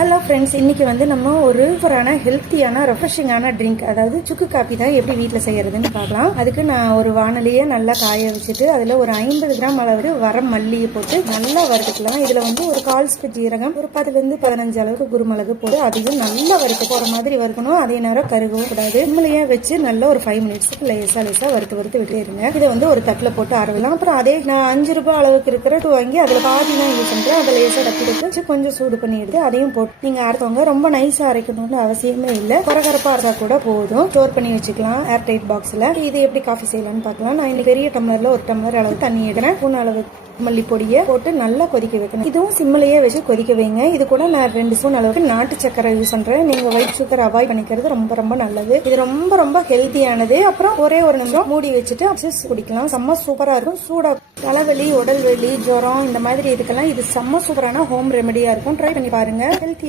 Hello friends, இன்னைக்கு நம்ம ஒரு சூப்பரான ஹெல்த்தியான ரெஃப்ரெஷிங்கான ட்ரிங்க், அதாவது சுக்கு காப்பி தான் எப்படி வீட்டில் செய்யறதுன்னு பார்க்கலாம். அதுக்கு நான் ஒரு வானலியை நல்லா காய வச்சுட்டு அதில் ஒரு 50 கிராம் அளவுக்கு வர மல்லியை போட்டு நல்லா வறுத்துக்கலாம். இதில் ஒரு 1/4 ஸ்பூன் ஜீரகம், ஒரு 10 to 15 அளவுக்கு குருமிளகு போட்டு அதையும் நல்லா வறுத்து போகிற மாதிரி வறுக்கணும். அதே நேரம் கருகவும் கூடாது. சிம்மிலேயே வச்சு நல்லா ஒரு 5 மினிட்ஸ்க்கு லேசாக வறுத்து விட்டுருங்க. இதை ஒரு தட்டில் போட்டு ஆரம்பிக்கலாம். அப்புறம் அதே நான் 5 ரூபாய் அளவுக்கு இருக்கிற வாங்கி அதில் பாதி தான் யூஸ் பண்ணுறேன். அதை லேசாக தட்டி வச்சு கொஞ்சம் சூடு பண்ணி எடுத்து அதையும் போட்டு நீங்க அரைத்தவங்க ரொம்ப நைஸா அரைக்கணும்னு அவசியமே இல்ல. கொரகரப்பா அரைச்சா கூட போதும். ஸ்டோர் பண்ணி வச்சுக்கலாம் ஏர் டைட் பாக்ஸ்ல. இது எப்படி காஃபி செய்யலாம்னு பார்க்கலாம். நான் இன்னைக்கு பெரிய டம்ளர்ல 1 டம்ளர் அளவு தண்ணி எடுக்கிறேன். 3 அளவு மல்லி பொடியை போட்டு நல்லா கொதிக்க வைக்கணும். இதுவும் சிம்மிலேயே வச்சு கொதிக்க வைங்க. இது கூட நான் 2 ஸ்பூன் அளவுக்கு நாட்டு சக்கரை யூஸ் பண்றேன். நீங்க ஒயிட் சுகர் அவாய்ட் பண்ணிக்கிறது ரொம்ப நல்லது. இது ரொம்ப ஹெல்த்தியானது. அப்புறம் ஒரே ஒரு நிமிஷம் மூடி வச்சுட்டு குடிக்கலாம். செம்ம சூப்பரா இருக்கும். சூடா தலைவலி, உடல் வலி, ஜுரம் இந்த மாதிரி இதுக்கெல்லாம் இது செம்ம சூப்பரான ஹோம் ரெமெடியா இருக்கும். ட்ரை பண்ணி பாருங்க. ஹெல்த்தி